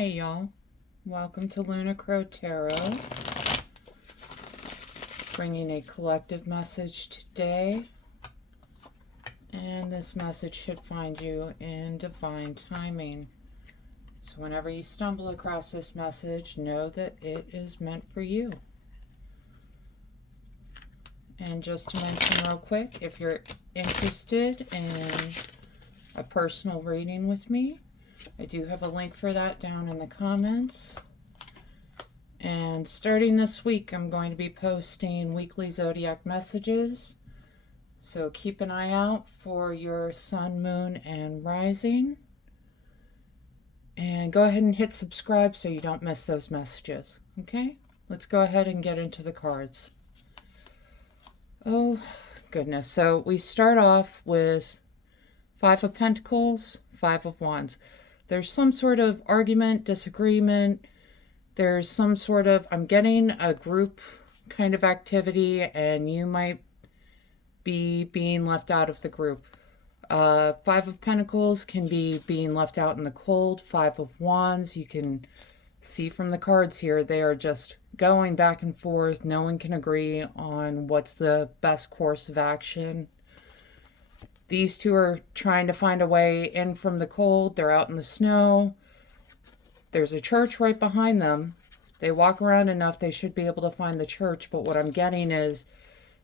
Hey y'all, welcome to Lunar Tarot, bringing a collective message today, and this message should find you in divine timing. So whenever you stumble across this message, know that it is meant for you. And just to mention real quick, if you're interested in a personal reading with me, I do have a link for that down in the comments. And starting this week, I'm going to be posting weekly zodiac messages. So keep an eye out for your sun, moon, and rising. And go ahead and hit subscribe so you don't miss those messages. Okay? Let's go ahead and get into the cards. Oh, goodness. So we start off with Five of Pentacles, Five of Wands. There's some sort of argument, disagreement. There's some sort of, I'm getting a group kind of activity, and you might be being left out of the group. Five of Pentacles can be being left out in the cold. Five of Wands, you can see from the cards here, they are just going back and forth. No one can agree on what's the best course of action. These two are trying to find a way in from the cold. They're out in the snow. There's a church right behind them. They walk around enough, they should be able to find the church. But what I'm getting is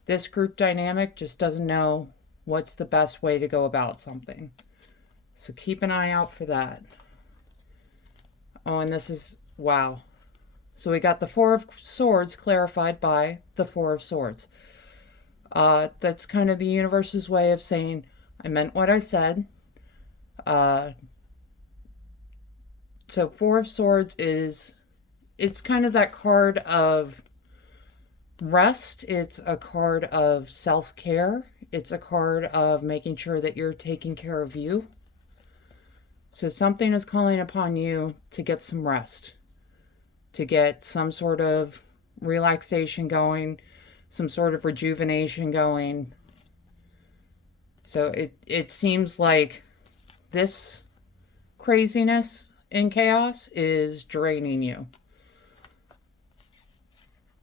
this group dynamic just doesn't know what's the best way to go about something. So keep an eye out for that. Oh, and this is, wow. So we got the Four of Swords clarified by the Four of Swords. That's kind of the universe's way of saying, I meant what I said. So Four of Swords it's kind of that card of rest. It's a card of self-care. It's a card of making sure that you're taking care of you. So something is calling upon you to get some rest, to get some sort of relaxation going, some sort of rejuvenation going. So it seems like this craziness and chaos is draining you.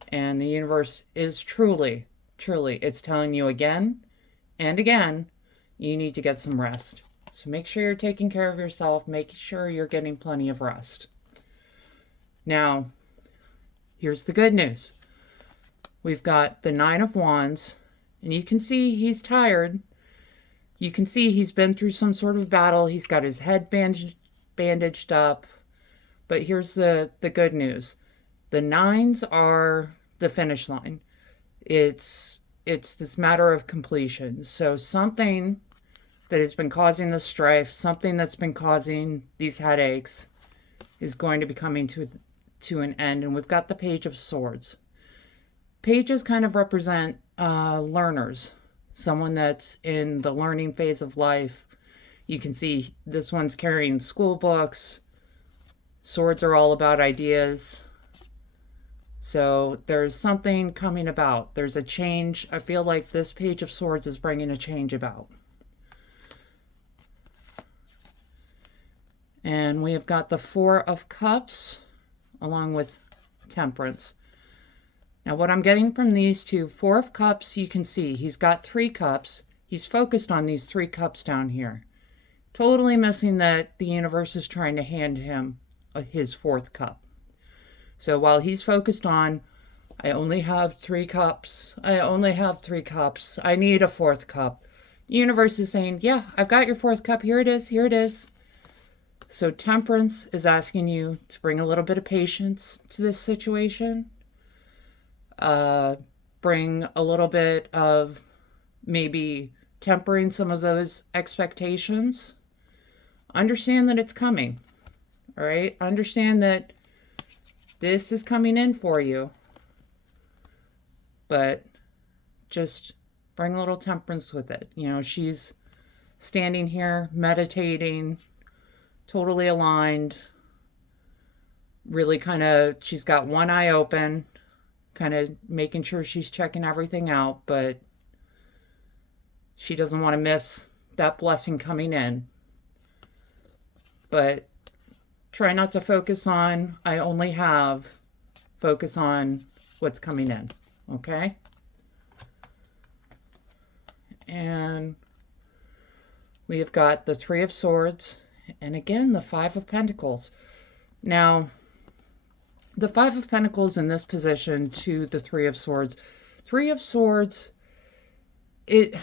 And the universe is truly, it's telling you again and again, you need to get some rest. So make sure you're taking care of yourself. Make sure you're getting plenty of rest. Now, here's the good news. We've got the Nine of Wands, and you can see he's tired. You can see he's been through some sort of battle. He's got his head bandaged up. But here's the good news. The nines are the finish line. It's this matter of completion. So something that has been causing the strife, something that's been causing these headaches is going to be coming to an end. And we've got the Page of Swords. Pages kind of represent learners, someone that's in the learning phase of life. You can see this one's carrying school books. Swords are all about ideas. So there's something coming about. There's a change. I feel like this Page of Swords is bringing a change about. And we have got the Four of Cups along with Temperance. Now, what I'm getting from these two, Four of Cups, you can see he's got three cups. He's focused on these three cups down here. Totally missing that the universe is trying to hand him his fourth cup. So while he's focused on, I only have three cups. I need a fourth cup. The universe is saying, yeah, I've got your fourth cup. Here it is. So Temperance is asking you to bring a little bit of patience to this situation. Bring a little bit of maybe tempering some of those expectations. Understand that it's coming. All right? Understand that this is coming in for you. But just bring a little temperance with it. You know, she's standing here meditating, totally aligned. Really she's got one eye open, kind of making sure she's checking everything out, but she doesn't want to miss that blessing coming in. But try not to focus on, I only have, focus on what's coming in, okay? And we have got the Three of Swords, and again, the Five of Pentacles. Now, the Five of Pentacles in this position to the Three of Swords. Three of Swords, it's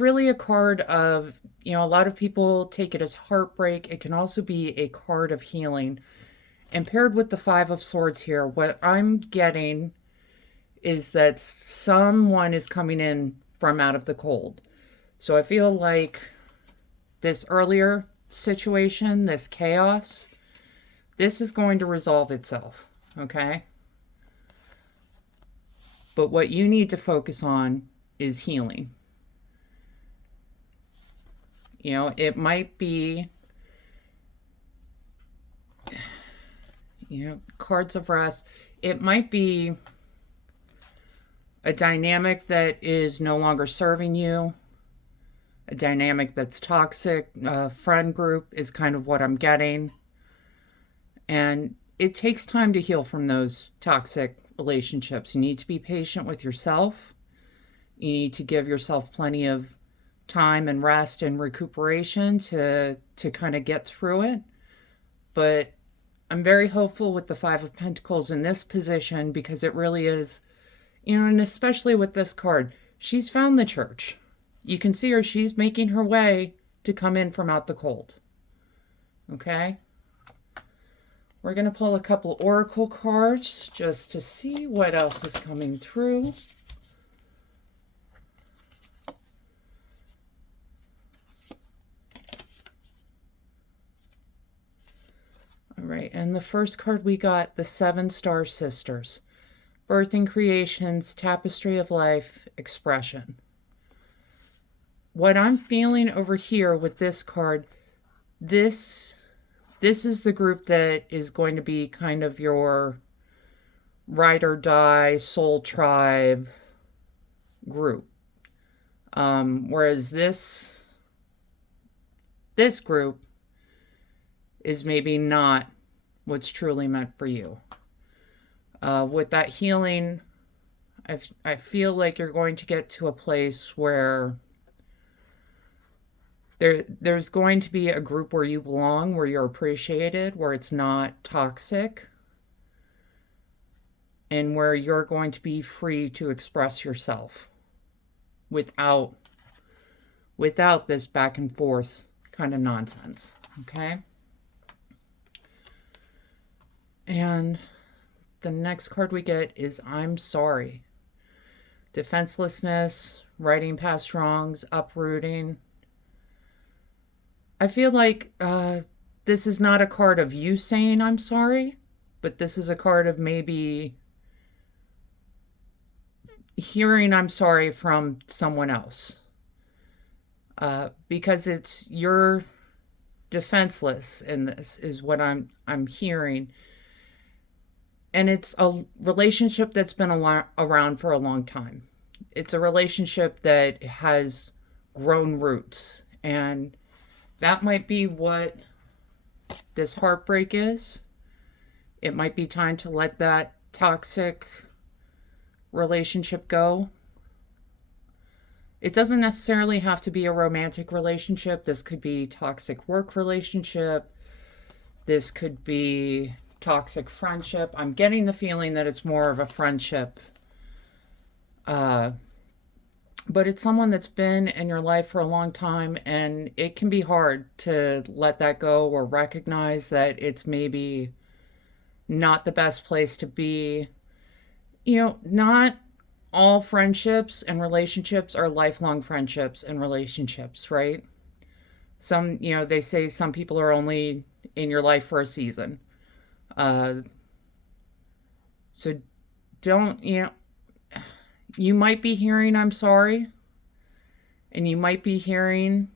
really a card of, you know, a lot of people take it as heartbreak. It can also be a card of healing. And paired with the Five of Swords here, what I'm getting is that someone is coming in from out of the cold. So I feel like this earlier situation, this chaos, this is going to resolve itself, okay? But what you need to focus on is healing. You know, it might be, you know, cards of rest. It might be a dynamic that is no longer serving you. A dynamic that's toxic. A friend group is kind of what I'm getting. And it takes time to heal from those toxic relationships. You need to be patient with yourself. You need to give yourself plenty of time and rest and recuperation to kind of get through it. But I'm very hopeful with the Five of Pentacles in this position, because it really is, you know, and especially with this card, she's found the church. You can see her, she's making her way to come in from out the cold. Okay? We're going to pull a couple oracle cards just to see what else is coming through. All right, and the first card we got, the Seven Star Sisters. Birthing creations, tapestry of life, expression. What I'm feeling over here with this card, this is the group that is going to be kind of your ride or die soul tribe group. Whereas this group is maybe not what's truly meant for you. With that healing, I feel like you're going to get to a place where there's going to be a group where you belong, where you're appreciated, where it's not toxic, and where you're going to be free to express yourself without this back and forth kind of nonsense, okay? And the next card we get is I'm sorry. Defenselessness, righting past wrongs, uprooting. I feel like this is not a card of you saying I'm sorry, but this is a card of maybe hearing I'm sorry from someone else. Because it's you're defenseless in this is what I'm hearing. And it's a relationship that's been around for a long time. It's a relationship that has grown roots. And that might be what this heartbreak is. It might be time to let that toxic relationship go. It doesn't necessarily have to be a romantic relationship. This could be toxic work relationship. This could be toxic friendship. I'm getting the feeling that it's more of a friendship. But it's someone that's been in your life for a long time, and it can be hard to let that go or recognize that it's maybe not the best place to be. You know, not all friendships and relationships are lifelong friendships and relationships, right? Some, you know, they say some people are only in your life for a season. So don't, you know, you might be hearing I'm sorry, and you might be hearing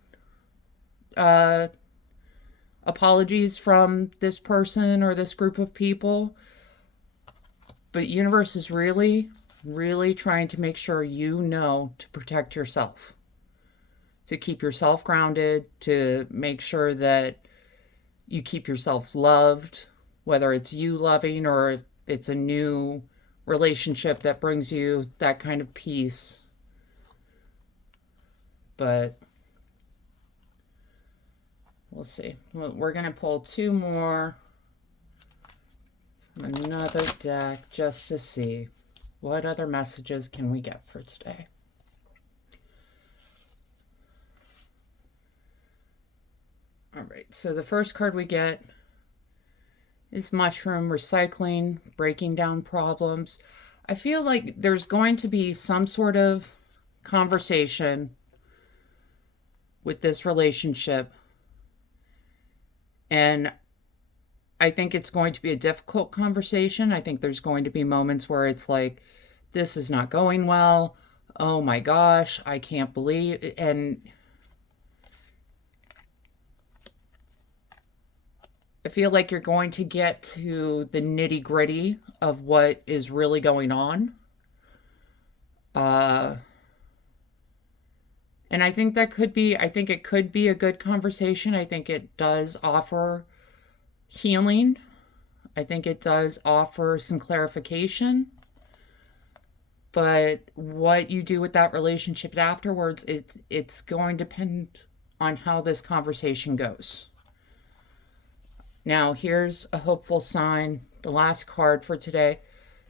apologies from this person or this group of people, but universe is really, really trying to make sure you know to protect yourself, to keep yourself grounded, to make sure that you keep yourself loved, whether it's you loving or if it's a new relationship that brings you that kind of peace. But we'll see. Well, we're going to pull 2 more from another deck just to see what other messages can we get for today. All right, so the first card we get is mushroom recycling, breaking down problems. I feel like there's going to be some sort of conversation with this relationship, and I think it's going to be a difficult conversation. I think there's going to be moments where it's like, this is not going well. Oh my gosh, I can't believe it. And I feel like you're going to get to the nitty gritty of what is really going on. And I think it could be a good conversation. I think it does offer healing. I think it does offer some clarification. But what you do with that relationship afterwards, it's going to depend on how this conversation goes. Now, here's a hopeful sign. The last card for today.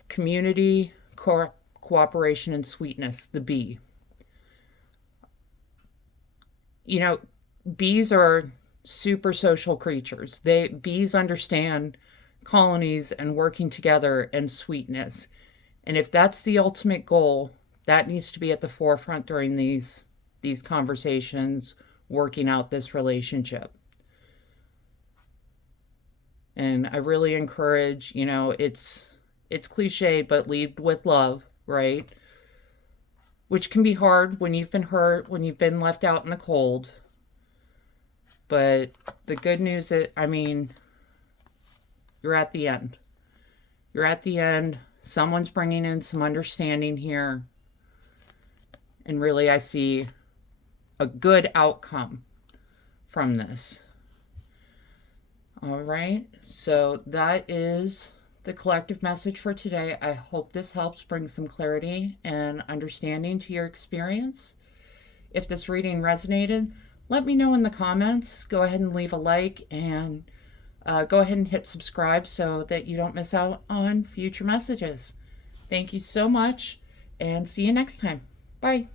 Community, cooperation, and sweetness. The bee. You know, bees are super social creatures. Bees understand colonies and working together and sweetness. And if that's the ultimate goal, that needs to be at the forefront during these conversations, working out this relationship. And I really encourage, it's cliche, but lead with love, right? Which can be hard when you've been hurt, when you've been left out in the cold. But the good news is, you're at the end. You're at the end. Someone's bringing in some understanding here. And really, I see a good outcome from this. All right, so that is the collective message for today. I hope this helps bring some clarity and understanding to your experience. If this reading resonated, let me know in the comments. Go ahead and leave a like and go ahead and hit subscribe so that you don't miss out on future messages. Thank you so much and see you next time. Bye.